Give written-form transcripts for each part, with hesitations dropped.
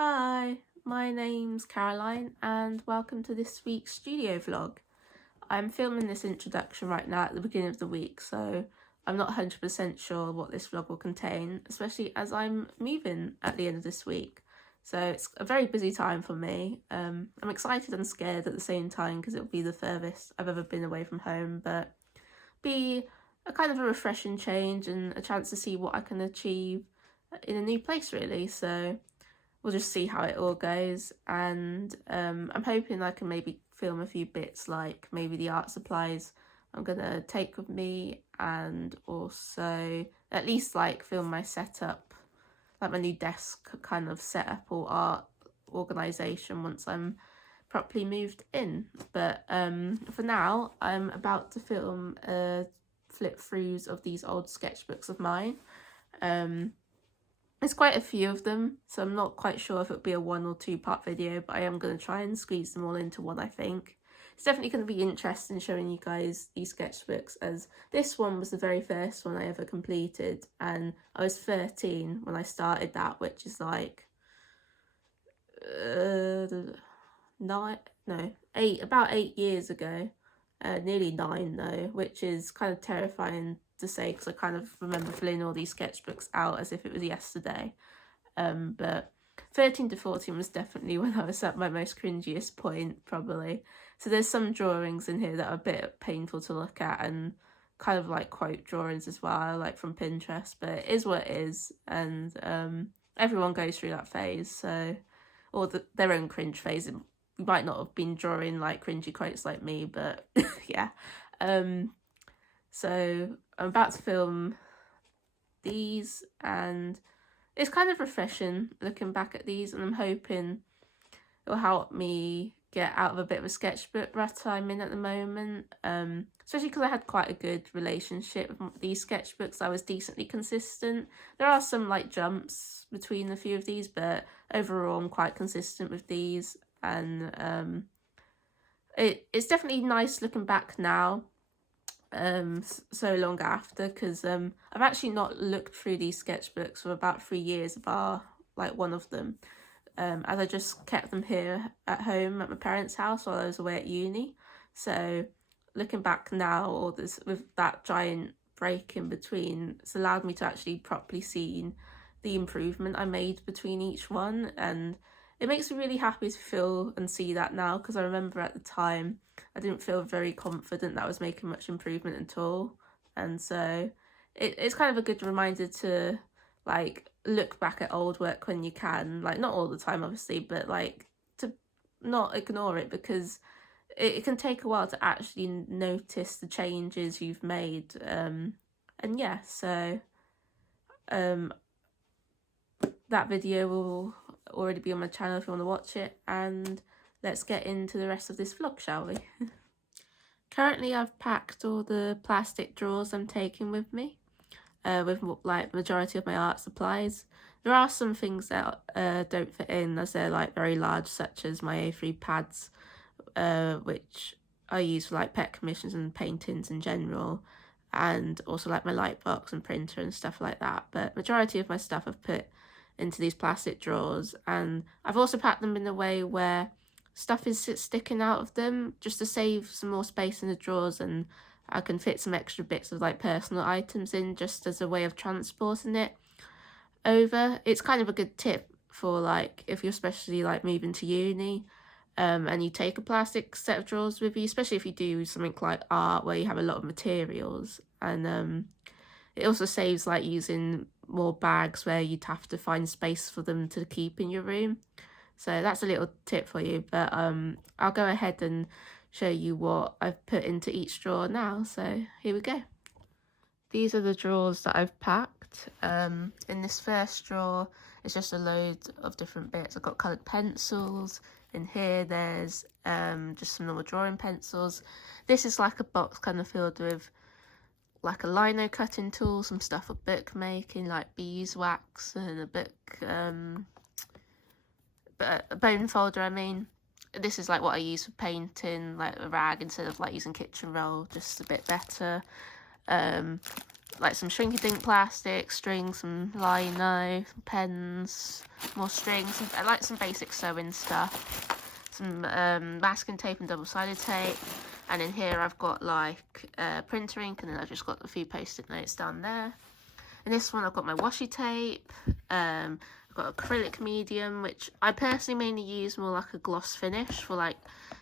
Hi, my name's Caroline and welcome to this week's studio vlog. I'm filming this introduction right now at the beginning of the week, so I'm not 100% sure what this vlog will contain, especially as I'm moving at the end of this week. So it's a very busy time for me. I'm excited and scared at the same time because it'll be the furthest I've ever been away from home, but be a kind of a refreshing change and a chance to see what I can achieve in a new place really. So we'll just see how it all goes, and I'm hoping I can maybe film a few bits like maybe the art supplies I'm gonna take with me, and also at least like film my setup, like my new desk kind of setup or art organization once I'm properly moved in. But for now I'm about to film flip throughs of these old sketchbooks of mine. There's quite a few of them, so I'm not quite sure if it'll be a 1 or 2 part video, but I am going to try and squeeze them all into one, I think. It's definitely going to be interesting showing you guys these sketchbooks, as this one was the very first one I ever completed, and I was 13 when I started that, which is like about 8 years ago. Nearly 9 though, which is kind of terrifying to say because I kind of remember filling all these sketchbooks out as if it was yesterday. But 13 to 14 was definitely when I was at my most cringiest point, probably. So there's some drawings in here that are a bit painful to look at, and kind of like quote drawings as well, like from Pinterest, but it is what it is, and everyone goes through that phase, so, or their own cringe phase. You might not have been drawing like cringy quotes like me, but yeah. So I'm about to film these, and it's kind of refreshing looking back at these, and I'm hoping it'll help me get out of a bit of a sketchbook rut I'm in at the moment, especially because I had quite a good relationship with these sketchbooks. I was decently consistent. There are some like jumps between a few of these, but overall I'm quite consistent with these, and it's definitely nice looking back now, so long after, because I've actually not looked through these sketchbooks for about 3 years, bar like one of them, as I just kept them here at home at my parents' house while I was away at uni. So looking back now, or this with that giant break in between, it's allowed me to actually properly see the improvement I made between each one, and it makes me really happy to feel and see that now, because I remember at the time I didn't feel very confident that I was making much improvement at all. And so it's kind of a good reminder to like look back at old work when you can, like not all the time obviously, but like to not ignore it, because it can take a while to actually notice the changes you've made. And yeah, so that video will already be on my channel if you want to watch it, and let's get into the rest of this vlog, shall we? Currently I've packed all the plastic drawers I'm taking with me, with like majority of my art supplies. There are some things that don't fit in as they're like very large, such as my A3 pads, which I use for like pet commissions and paintings in general, and also like my light box and printer and stuff like that. But majority of my stuff I've put into these plastic drawers, and I've also packed them in a way where stuff is sticking out of them just to save some more space in the drawers, and I can fit some extra bits of like personal items in just as a way of transporting it over. It's kind of a good tip for like if you're especially like moving to uni, and you take a plastic set of drawers with you, especially if you do something like art where you have a lot of materials, and it also saves like using more bags where you'd have to find space for them to keep in your room. So that's a little tip for you, but I'll go ahead and show you what I've put into each drawer now. So here we go. These are the drawers that I've packed. In this first drawer, it's just a load of different bits. I've got coloured pencils. In here, there's just some normal drawing pencils. This is like a box kind of filled with like a lino cutting tool, some stuff for bookmaking, like beeswax, and a book, a bone folder, I mean. This is like what I use for painting, like a rag instead of like using kitchen roll, just a bit better. like some Shrink-a-Dink plastic, string, some lino, some pens, more strings. I like some basic sewing stuff, some masking tape and double-sided tape. And in here I've got like printer ink, and then I've just got a few post-it notes down there. In this one I've got my washi tape, I've got acrylic medium, which I personally mainly use more like a gloss finish for like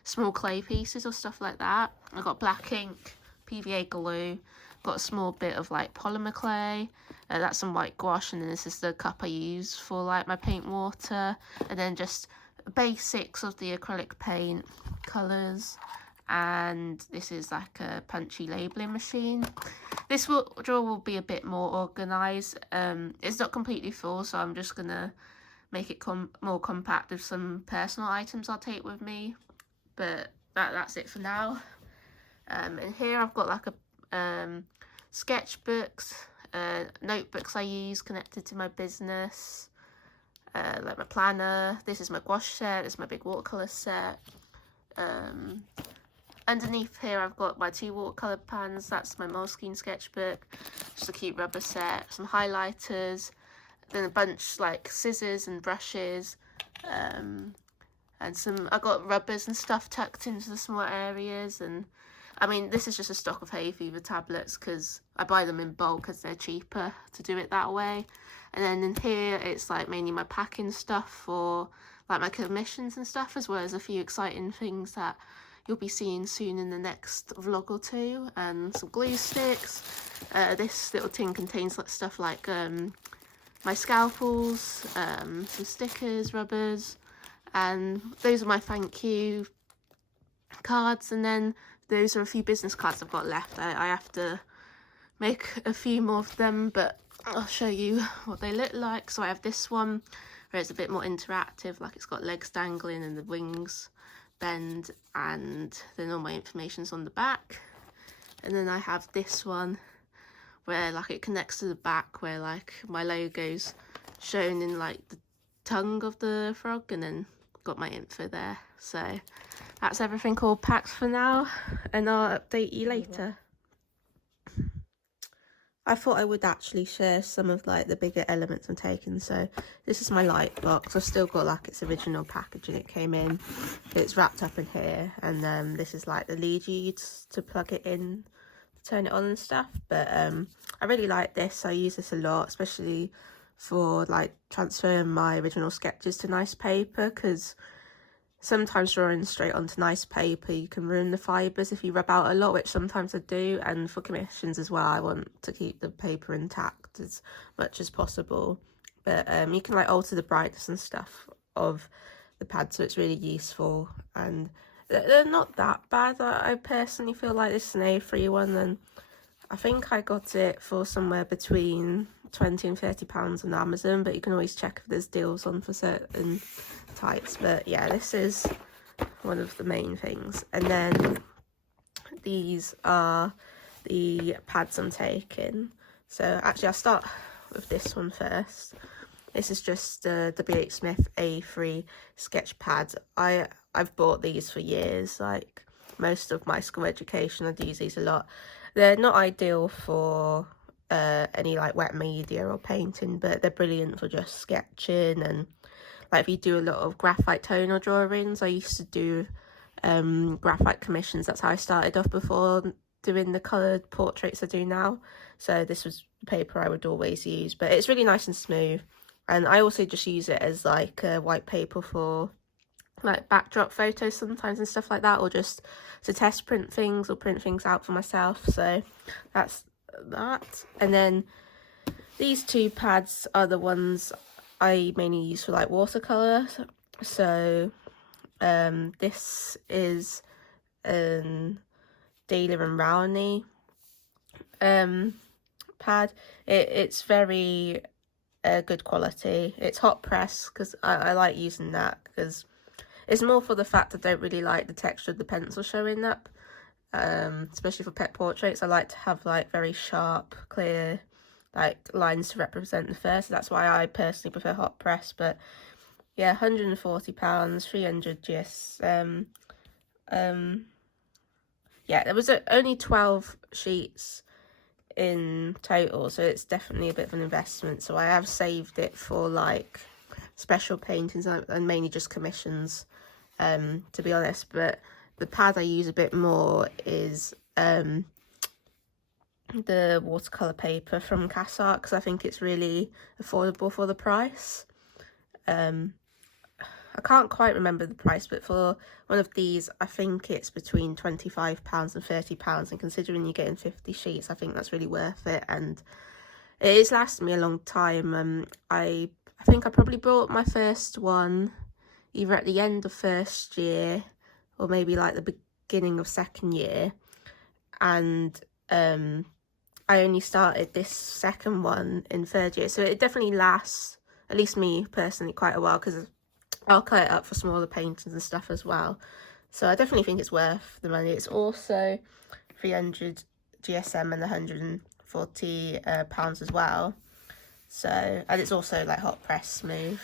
small clay pieces or stuff like that. I've got black ink, PVA glue, got a small bit of like polymer clay, that's some white gouache, and then this is the cup I use for like my paint water, and then just basics of the acrylic paint, colours, and this is like a punchy labelling machine. This drawer will be a bit more organised. It's not completely full, so I'm just gonna make it more compact with some personal items I'll take with me, but that's it for now. And here I've got like a sketchbooks, notebooks I use connected to my business, like my planner. This is my gouache set, this is my big watercolour set. Underneath here I've got my 2 watercolour pans, that's my Moleskine sketchbook, just a cute rubber set, some highlighters, then a bunch like scissors and brushes, and I got rubbers and stuff tucked into the small areas. And I mean, this is just a stock of hay fever tablets because I buy them in bulk because they're cheaper to do it that way. And then in here it's like mainly my packing stuff for like my commissions and stuff, as well as a few exciting things that you'll be seeing soon in the next vlog or two, and some glue sticks. This little tin contains like stuff like my scalpels, some stickers, rubbers, and those are my thank you cards. And then those are a few business cards I've got left. I have to make a few more of them, but I'll show you what they look like. So I have this one where it's a bit more interactive, like it's got legs dangling and the wings bend, and then all my information's on the back. And then I have this one where like it connects to the back, where like my logo's shown in like the tongue of the frog, and then got my info there. So that's everything all packed for now, and I'll update you later. I thought I would actually share some of like the bigger elements I'm taking. So this is my light box. I've still got like its original packaging it came in. It's wrapped up in here, and this is like the lead you use to plug it in, to turn it on and stuff. But I really like this. I use this a lot, especially for like transferring my original sketches to nice paper, because sometimes drawing straight onto nice paper you can ruin the fibres if you rub out a lot, which sometimes I do. And for commissions as well, I want to keep the paper intact as much as possible. But you can like alter the brightness and stuff of the pad, so it's really useful, and they're not that bad. I personally feel like this is an A3 one, and I think I got it for somewhere between £20 and £30 on Amazon, but you can always check if there's deals on for certain types. But yeah, this is one of the main things. And then these are the pads I'm taking. So actually I'll start with this one first. This is just the W.H. Smith A3 sketch pad. I've bought these for years, like most of my school education. I'd use these a lot. They're not ideal for any like wet media or painting, but they're brilliant for just sketching. And like if you do a lot of graphite tonal drawings, I used to do graphite commissions. That's how I started off before doing the coloured portraits I do now. So this was the paper I would always use, but it's really nice and smooth. And I also just use it as like white paper for like backdrop photos sometimes and stuff like that, or just to test print things or print things out for myself. So that's that. And then these 2 pads are the ones I mainly use for like watercolour. So this is Daler and Rowney pad. It's very good quality. It's hot press, because I like using that, because it's more for the fact I don't really like the texture of the pencil showing up, especially for pet portraits. I like to have like very sharp, clear like lines to represent the fur, so that's why I personally prefer hot press. But yeah, £140, 300 gifs. Yeah, there was only 12 sheets in total, so it's definitely a bit of an investment. So I have saved it for like special paintings and mainly just commissions, to be honest. But the pad I use a bit more is the watercolour paper from Cassart, because I think it's really affordable for the price. I can't quite remember the price, but for one of these I think it's between £25 and £30, and considering you're getting 50 sheets, I think that's really worth it, and it is lasting me a long time. I think I probably bought my first one either at the end of first year or maybe like the beginning of second year, and I only started this second one in third year, so it definitely lasts, at least me personally, quite a while, because I'll cut it up for smaller paintings and stuff as well. So I definitely think it's worth the money. It's also 300 GSM and 140 pounds as well. So, and it's also like hot press smooth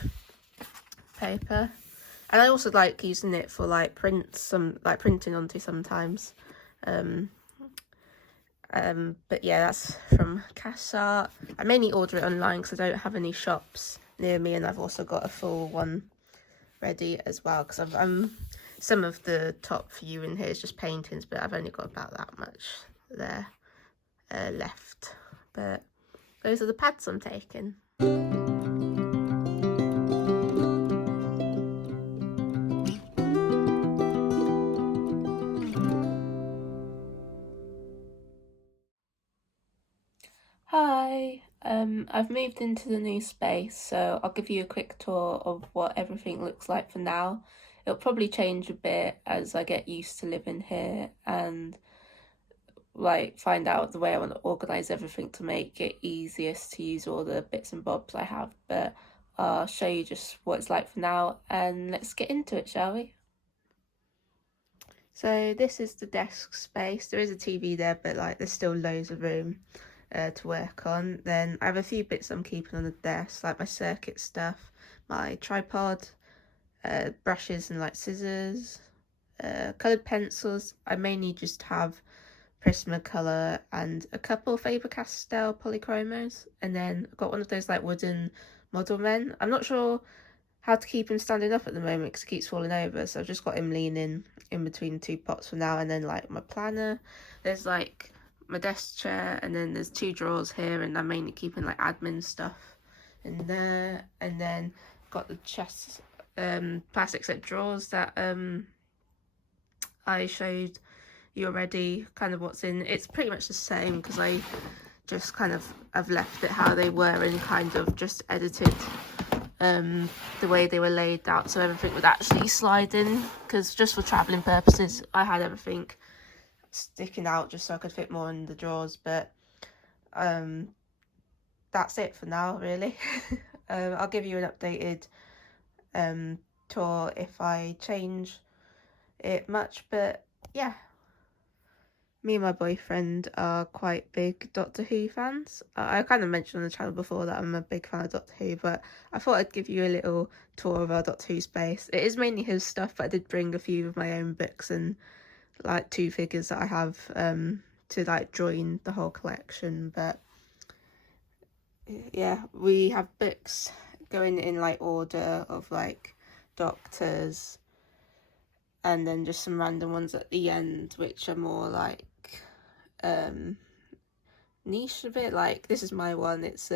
paper. And I also like using it for like printing onto sometimes. But yeah, that's from Cassart. I mainly order it online because I don't have any shops near me, and I've also got a full one ready as well, because some of the top view in here is just paintings, but I've only got about that much there left. But those are the pads I'm taking. Hi, I've moved into the new space, so I'll give you a quick tour of what everything looks like for now. It'll probably change a bit as I get used to living here and like find out the way I want to organise everything to make it easiest to use all the bits and bobs I have. But I'll show you just what it's like for now, and let's get into it, shall we? So this is the desk space. There is a TV there, but like there's still loads of room to work on. Then I have a few bits I'm keeping on the desk, like my circuit stuff, my tripod, brushes and like scissors, coloured pencils. I mainly just have Prismacolor and a couple Faber-Castell polychromos, and then I've got one of those like wooden model men. I'm not sure how to keep him standing up at the moment because he keeps falling over, so I've just got him leaning in between two pots for now. And then like my planner, there's like my desk chair, and then there's two drawers here, and I'm mainly keeping like admin stuff in there. And then got the chest plastic set drawers that I showed you already, kind of what's in. It's pretty much the same because I just kind of have left it how they were and kind of just edited the way they were laid out so everything would actually slide in, because just for traveling purposes I had everything sticking out just so I could fit more in the drawers. But that's it for now, really. I'll give you an updated tour if I change it much. But yeah, me and my boyfriend are quite big Doctor Who fans. I kind of mentioned on the channel before that I'm a big fan of Doctor Who, but I thought I'd give you a little tour of our Doctor Who space. It is mainly his stuff, but I did bring a few of my own books and like 2 figures that I have to like join the whole collection. But yeah, we have books going in like order of like Doctors, and then just some random ones at the end which are more like niche a bit. Like this is my one, it's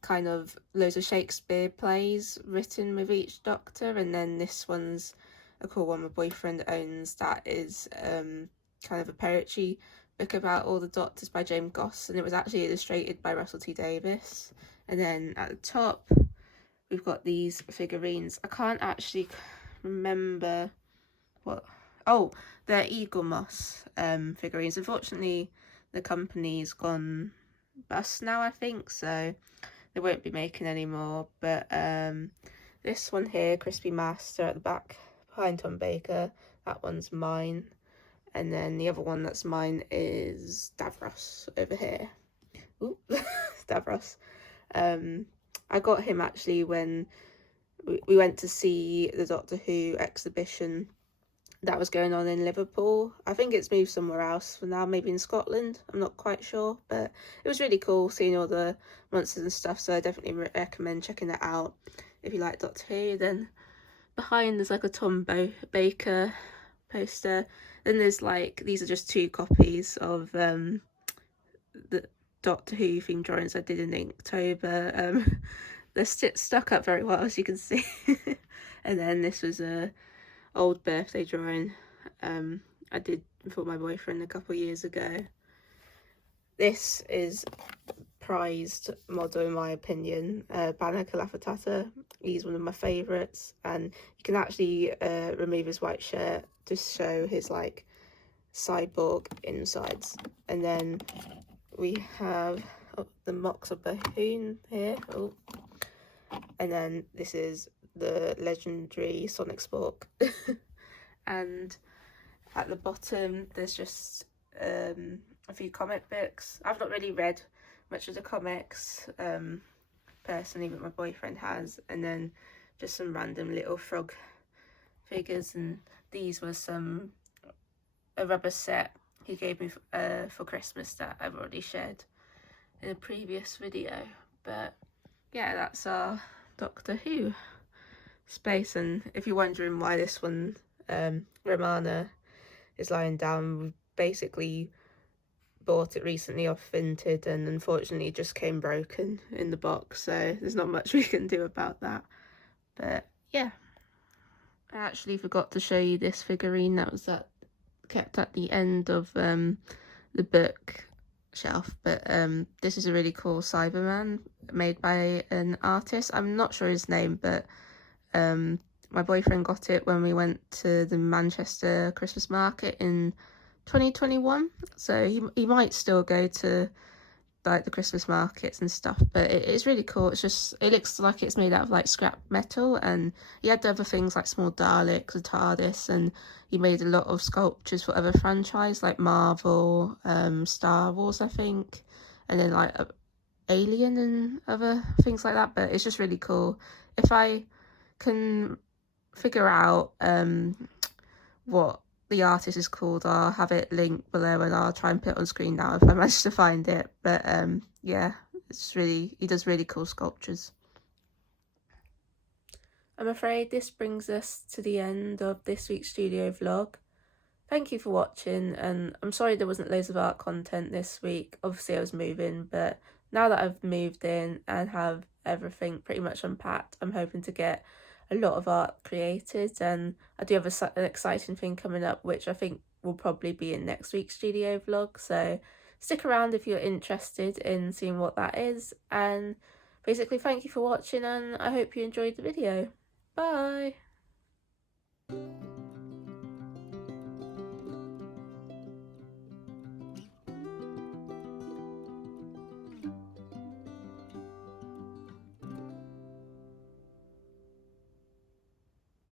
kind of loads of Shakespeare plays written with each Doctor, and then this one's a cool one my boyfriend owns that is kind of a poetry book about all the Doctors by James Goss, and it was actually illustrated by Russell T Davies. And then at the top we've got these figurines. I can't actually remember what, oh, they're Eagle Moss figurines. Unfortunately the company's gone bust now, I think, so they won't be making any more. But this one here, Crispy Master at the back behind Tom Baker, that one's mine. And then the other one that's mine is Davros over here. Ooh, Davros. I got him actually when we went to see the Doctor Who exhibition that was going on in Liverpool. I think it's moved somewhere else for now, maybe in Scotland, I'm not quite sure, but it was really cool seeing all the monsters and stuff, so I definitely recommend checking that out if you like Doctor Who. Then behind there's like a Tom Baker poster, then there's like, these are just 2 copies of the Doctor Who themed drawings I did in Inktober. They're stuck up very well, as you can see. And then this was a old birthday drawing I did for my boyfriend a couple of years ago. This is prized model in my opinion, Bana Kalafatata. He's one of my favourites, and you can actually remove his white shirt to show his like cyborg insides. And then we have the Mox of Bahoon here. And then this is the legendary Sonic Spork. And at the bottom there's just a few comic books. I've not really read much of the comics personally, but my boyfriend has. And then just some random little frog figures, and these were a rubber set he gave me for Christmas that I've already shared in a previous video. But yeah, that's our Doctor Who space. And if you're wondering why this one, Romana, is lying down, we basically bought it recently off Vinted, and unfortunately it just came broken in the box, so there's not much we can do about that. But yeah, I actually forgot to show you this figurine that was kept at the end of the book shelf. But this is a really cool Cyberman made by an artist. I'm not sure his name, but my boyfriend got it when we went to the Manchester Christmas market in 2021, so he might still go to like the Christmas markets and stuff. But it's really cool. It's just, it looks like it's made out of like scrap metal, and he had other things like small Daleks, a TARDIS, and he made a lot of sculptures for other franchise like Marvel, Star Wars I think, and then like Alien and other things like that. But it's just really cool. If I can figure out what the artist is called, I'll have it linked below, and I'll try and put it on screen now if I manage to find it. But yeah, he does really cool sculptures. I'm afraid this brings us to the end of this week's studio vlog. Thank you for watching, and I'm sorry there wasn't loads of art content this week. Obviously I was moving, but now that I've moved in and have everything pretty much unpacked, I'm hoping to get a lot of art created. And I do have an exciting thing coming up, which I think will probably be in next week's studio vlog, so stick around if you're interested in seeing what that is. And basically, thank you for watching, and I hope you enjoyed the video. Bye!